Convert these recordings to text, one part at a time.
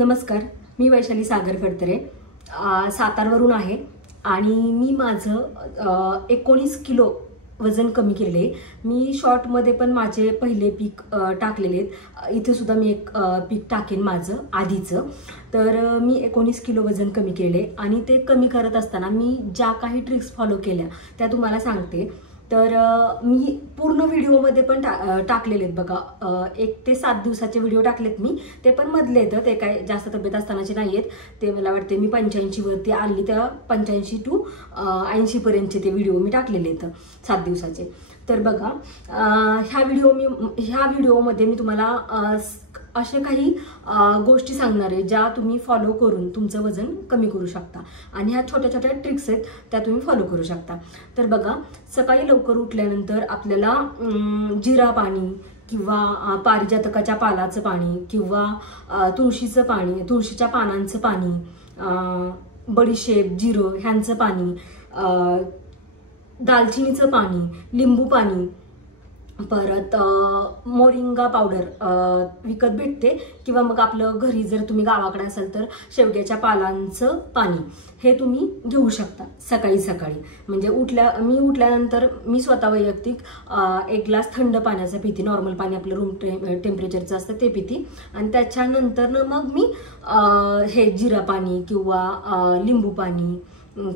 नमस्कार, मी वैशाली सागर फडतरे सातारवरून आहे आणि मी माझं 19 किलो वजन कमी केले। मी शॉर्ट मध्ये पण माझे पहिले पीक टाकलेले आहेत। इथे सुद्धा मी एक पीक टाकेन माझं आधीचं। तर मी 19 किलो वजन कमी केले आणि ते कमी करत असताना मी ज्या काही ट्रिक्स फॉलो केल्या त्या तुम्हाला सांगते। तर मी पूर्ण व्हिडिओमध्ये पण टाकलेले आहेत बघा। 1 ते 7 दिवसाचे व्हिडिओ टाकलेत मी, ते पण मधले आहेत, ते काय जास्त तब्येत असतानाचे नाही आहेत। ते मला वाटते मी 85 वरती आली तेव्हा 85 to 80 पर्यंतचे ते व्हिडिओ मी टाकलेले आहेत 7 दिवसाचे। तर बघा, ह्या व्हिडिओमध्ये मी तुम्हाला अशा काही गोष्टी सांगणार आहे ज्या तुम्ही फॉलो करून तुमचं वजन कमी करू शकता आणि ह्या छोट्या छोट्या ट्रिक्स आहेत त्या तुम्ही फॉलो करू शकता। तर बघा, सकाळी लवकर उठल्यानंतर आपल्याला जिरा पाणी किंवा पारिजातकाच्या पालाचं पाणी किंवा तुळशीचं पाणी, तुळशीच्या पानांचं पाणी, बडीशेप, जिरं ह्यांचं पाणी, दालचिनीचं पाणी, लिंबू पाणी, परत मोरिंगा पावडर विकत भेटते किंवा मग आपलं घरी जर तुम्ही गावाकडे असाल तर शेवग्याच्या पालांचं पाणी हे तुम्ही घेऊ शकता सकाळी सकाळी। म्हणजे मी उठल्यानंतर मी स्वतः वैयक्तिक 1 ग्लास थंड पाण्याचा पिते, नॉर्मल पाणी आपलं रूम टेम्परेचरचं असतं ते पिते आणि त्याच्यानंतर मग मी हे जिरा पाणी किंवा लिंबू पाणी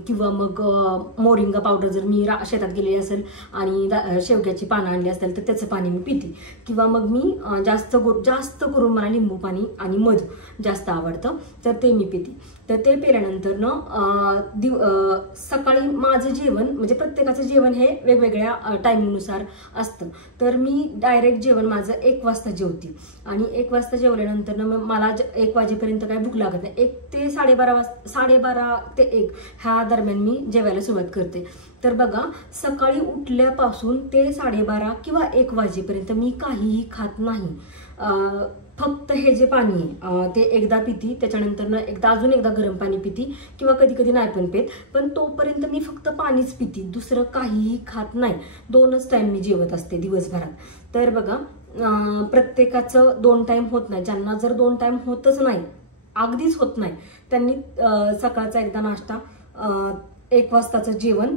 किंवा मग मोरिंगा पावडर जर मी शेतात गेलेली असेल आणि शेवग्याची पानं आणली असतील तर त्याचं पाणी मी पिते किंवा मग मी जास्त करून मला लिंबू पाणी आणि मध जास्त आवडतं तर ते मी पिते। तर ते पिल्यानंतर सकाळी माझं जेवण म्हणजे प्रत्येकाचं जेवण हे वेगवेगळ्या टायमिंगनुसार असतं। तर मी डायरेक्ट जेवण माझं 1 वाजता जेवते आणि 1 वाजता जेवल्यानंतर मला 1 वाजेपर्यंत काही भूक लागत नाही। 1 ते 12:30 ते 1 ह्या दरम्यान मी जेवायला सुरुवात करते। तर बघा, सकाळी उठल्यापासून ते 12:30 किंवा 1 वाजेपर्यंत मी काहीही खात नाही। फक्त हे जे पाणी आहे ते एकदा पिती, त्याच्यानंतर अजून एकदा गरम पाणी पिती किंवा कधी कधी नाही पण पित, पण तोपर्यंत मी फक्त पाणीच पिती, दुसरं काहीही खात नाही। 2च टाइम मी जेवत असते दिवसभरात। तर बघा, प्रत्येकाचं 2 टाइम होत नाही। ज्यांना जर 2 टाइम होतच नाही, अगदीच होत नाही, त्यांनी सकाळचा एकदा नाश्ता, 1 वाजताचं जेवण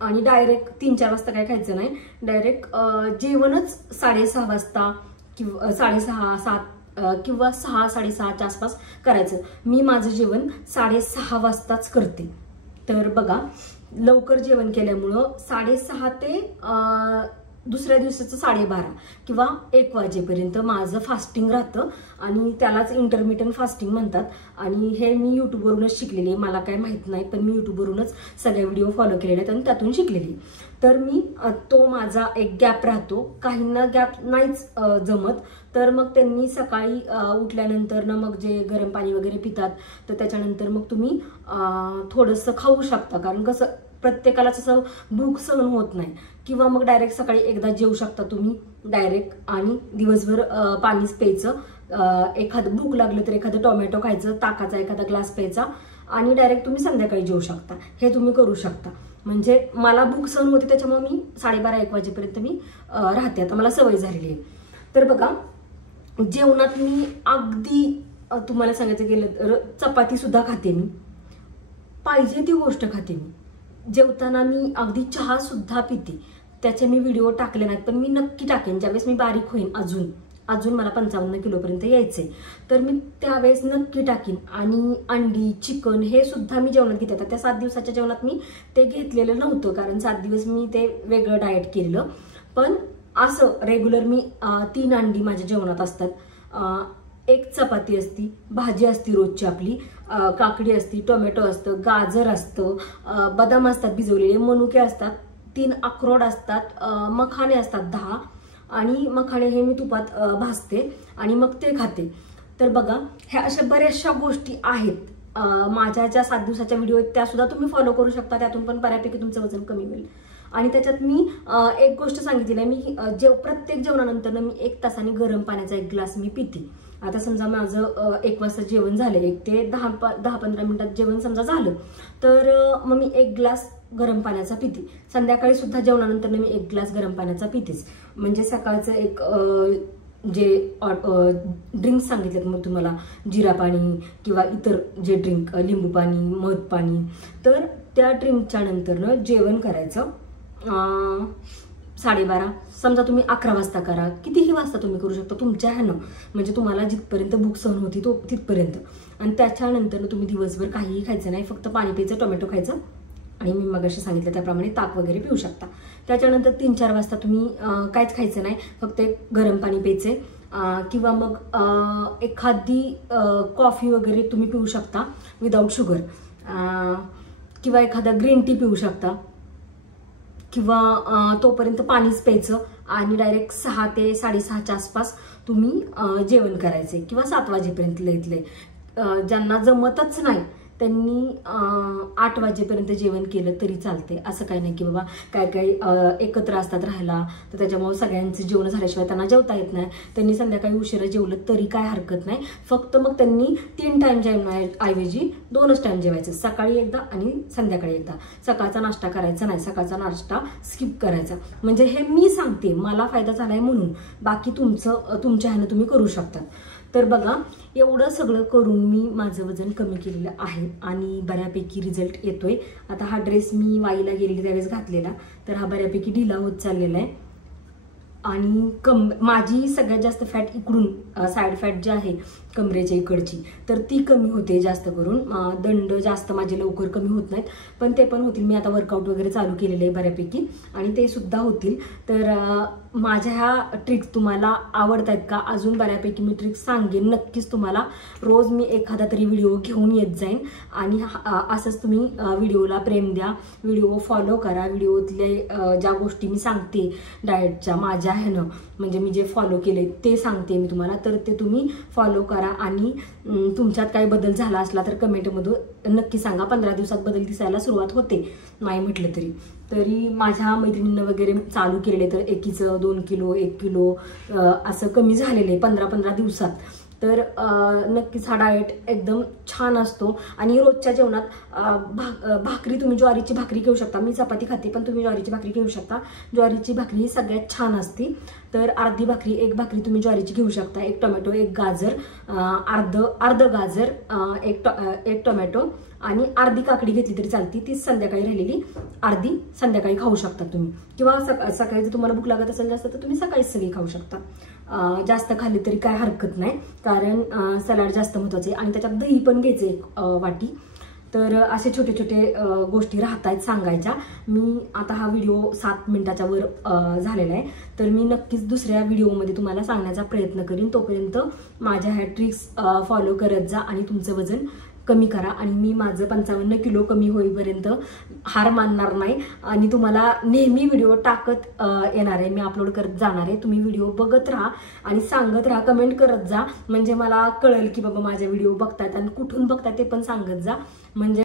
आणि डायरेक्ट 3-4 वाजता काय खायचं नाही, डायरेक्ट जेवणच 6:30 वाजता किंवा 6:30-7 किंवा 6-6:30च्या आसपास करायचं। मी माझं जेवण 6:30 वाजताच करते। तर बघा, लवकर जेवण केल्यामुळं 6:30 ते दुसऱ्या दिवसाचं 12:30 किंवा 1 वाजेपर्यंत माझं फास्टिंग राहतं आणि त्यालाच इंटरमिटंट फास्टिंग म्हणतात। आणि हे मी यूट्यूबवरूनच शिकलेली आहे, मला काय माहित नाही, पण मी यूट्यूबवरूनच सगळे व्हिडिओ फॉलो केलेले आहेत आणि त्यातून शिकलेली। तर मी तो माझा एक गॅप राहतो, काहींना गॅप नाहीच जमत तर मग त्यांनी सकाळी उठल्यानंतर मग जे गरम पाणी वगैरे पितात तर त्याच्यानंतर मग तुम्ही थोडंसं खाऊ शकता, कारण कसं प्रत्येकालाच असं भूक सहन होत नाही, किंवा मग डायरेक्ट सकाळी एकदा जेवू शकता तुम्ही डायरेक्ट आणि दिवसभर पाणीच प्यायचं। एखादं भूक लागलं तर एखादं टोमॅटो खायचं, ताकाचा एखादा ग्लास प्यायचा आणि डायरेक्ट तुम्ही संध्याकाळी जेवू शकता। हे तुम्ही करू शकता। म्हणजे मला भूक सहन होते त्याच्यामुळे मी 12:30-1 वाजेपर्यंत मी राहते, आता मला सवय झालेली आहे। तर बघा, जेवणात मी अगदी तुम्हाला सांगायचं गेलं तर चपाती सुद्धा खाते, मी पाहिजे ती गोष्ट खाते। मी जेवताना मी अगदी चहा सुद्धा पिते, त्याचे मी व्हिडिओ टाकले नाहीत पण मी नक्की टाकेन ज्यावेळेस मी बारीक होईन, अजून मला 55 किलोपर्यंत यायचंय तर मी त्यावेळेस नक्की टाकीन। आणि अंडी, चिकन हे सुद्धा मी जेवणात घेते। आता त्या 7 दिवसाच्या जेवणात मी ते घेतलेलं नव्हतं, कारण 7 दिवस मी ते वेगळं डाएट केलेलं, पण असं रेग्युलर मी 3 अंडी माझ्या जेवणात असतात, 1 चपाती असती, भाजी असती रोजची आपली, काकडी असती, टोमॅटो असतं, गाजर असतं, बदाम असतात भिजवलेले, मनुके असतात, 3 अक्रोड असतात, मखाणे असतात 10 आणि मखाणे हे मी तुपात भाजते आणि मग ते खाते। तर बघा, ह्या अशा बऱ्याचशा गोष्टी आहेत माझ्या ज्या 7 दिवसाच्या व्हिडिओ आहेत त्या सुद्धा तुम्ही फॉलो करू शकता, त्यातून पण बऱ्यापैकी तुमचं वजन कमी होईल। आणि त्याच्यात मी एक गोष्ट सांगितली आहे, मी प्रत्येक जेवणानंतर मी 1 तासाने गरम पाण्याचा 1 ग्लास मी पिते। आता समजा माझं 1 वाजता जेवण झालं, 1 ते 10-15 मिनिटात जेवण समजा झालं तर मग मी 1 ग्लास गरम पाण्याचा पिते। संध्याकाळी सुद्धा जेवणानंतर मी 1 ग्लास गरम पाण्याचा पितेच। म्हणजे सकाळचं एक जे ड्रिंक्स सांगितलेत मग तुम्हाला, जिरा पाणी किंवा इतर जे ड्रिंक, लिंबू पाणी, मध पाणी, तर त्या ड्रिंकच्या नंतरनं जेवण करायचं 12:30, समजा तुम्ही 11 वाजता करा, कितीही वाजता तुम्ही करू शकता तुमच्या ह्यानं, म्हणजे तुम्हाला जिथपर्यंत भूक सहन होती तिथपर्यंत. आणि त्याच्यानंतर तुम्ही दिवसभर काहीही खायचं नाही, फक्त पाणी प्यायचं, टोमॅटो खायचं आणि मी मगाशी सांगितलं त्याप्रमाणे ताक वगैरे पिऊ शकता. त्याच्यानंतर 3-4 वाजता तुम्ही काहीच खायचं नाही, फक्त एक गरम पाणी प्यायचे किंवा मग एखादी कॉफी वगैरे तुम्ही पिऊ शकता विदाऊट शुगर, किंवा एखादा ग्रीन टी पिऊ शकता, किंवा तोपर्यंत पाणीच प्यायचं आणि डायरेक्ट 6 ते 6:30च्या आसपास तुम्ही जेवण करायचे, किंवा 7 वाजेपर्यंत लईतले. ज्यांना जमतच नाही त्यांनी 8 वाजेपर्यंत जेवण केलं तरी चालते. असं काही नाही की बाबा काही एकत्र असतात राहायला तर त्याच्यामुळे सगळ्यांचं जेवण झाल्याशिवाय त्यांना जेवता येत नाही, त्यांनी संध्याकाळी उशिरा जेवलं तरी काय हरकत नाही. फक्त मग त्यांनी 3 टाइम जेवण्याऐवजी 2च टाइम जेवायचं, सकाळी एकदा आणि संध्याकाळी एकदा. सकाळचा नाश्ता करायचा नाही, सकाळचा नाश्ता स्किप करायचा. म्हणजे हे मी सांगते, मला फायदा झालाय म्हणून, बाकी तुमच्या ह्यानं तुम्ही करू शकतात. तर बघा, एवढं सगळं करून मी माझं वजन कमी केलेलं आहे आणि बऱ्यापैकी रिझल्ट येतोय. आता हा ड्रेस मी वाईला गेलेली त्यावेळेस घातलेला, तर हा बऱ्यापैकी ढिला होत चाललेला आहे. आणि माझी सगळ्यात जास्त फॅट इकडून, साईड फॅट जी आहे कमरेच्या इकडची, तर ती कमी होते जास्त करून. दंड जास्त माझे लवकर कमी होत नाहीत, पण ते पण होतील. मी आता वर्कआउट वगैरे चालू केलेले आहे बऱ्यापैकी आणि ते सुद्धा होतील. तर माझ्या ह्या ट्रिक्स तुम्हाला आवडत आहेत का? अजून बऱ्यापैकी मी ट्रिक्स सांगेन नक्कीच तुम्हाला. रोज मी एखादा तरी व्हिडिओ घेऊन येत जाईन आणि असंच तुम्ही व्हिडिओला प्रेम द्या, व्हिडिओ फॉलो करा. व्हिडिओतले ज्या गोष्टी मी सांगते डाएटच्या माझ्या ह्यानं, म्हणजे मी जे फॉलो केले ते सांगते मी तुम्हाला, तर ते तुम्ही फॉलो करा. आणि तुमच्यात काही बदल झाला असला तर कमेंटमधून नक्की सांगा. 15 दिवसात बदल दिसायला सुरुवात होते, नाही म्हटलं तरी माझ्या मैत्रिणींना वगैरे चालू केलेले तर 2 किलो 1 किलो असं कमी झालेले 15-15 दिवसात. तर नक्कीच हा डाएट एकदम छान असतो. आणि रोजच्या जेवणात भाकरी, तुम्ही ज्वारीची भाकरी घेऊ शकता. मी चपाती खाते, पण तुम्ही ज्वारीची भाकरी घेऊ शकता. ज्वारीची भाकरी ही सगळ्यात छान असते. तर अर्धी भाकरी, एक भाकरी तुम्ही ज्वारीची घेऊ शकता. 1 टोमॅटो, 1 गाजर, अर्ध गाजर, एक टोमॅटो आणि अर्धी काकडी घेतली तरी चालती. ती संध्याकाळी राहिलेली अर्धी संध्याकाळी खाऊ शकता तुम्ही, किंवा सकाळी जर तुम्हाला भूक लागत असेल जास्त तर तुम्ही सकाळीच सगळी खाऊ शकता. जास्त खाल्ली तरी काय हरकत नाही, कारण सलाड जास्त महत्वाचे. आणि त्याच्यात दही पण घ्यायचं 1 वाटी. तर असे छोटे छोटे गोष्टी राहत आहेत सांगायच्या. मी आता हा व्हिडिओ 7 मिनिटाच्या वर झालेला आहे, तर मी नक्कीच दुसऱ्या व्हिडिओमध्ये तुम्हाला सांगण्याचा प्रयत्न करीन. तोपर्यंत माझ्या ह्या ट्रिक्स फॉलो करत जा आणि तुमचं वजन कमी करा. आणि मी माझं 55 किलो कमी होईपर्यंत हार मानणार नाही आणि तुम्हाला नेहमी व्हिडिओ टाकत येणार आहे, मी अपलोड करत जाणार आहे. तुम्ही व्हिडिओ बघत राहा आणि सांगत राहा, कमेंट करत जा, म्हणजे मला कळेल की बाबा माझे व्हिडिओ बघतायत आणि कुठून बघतायत ते पण सांगत जा. म्हणजे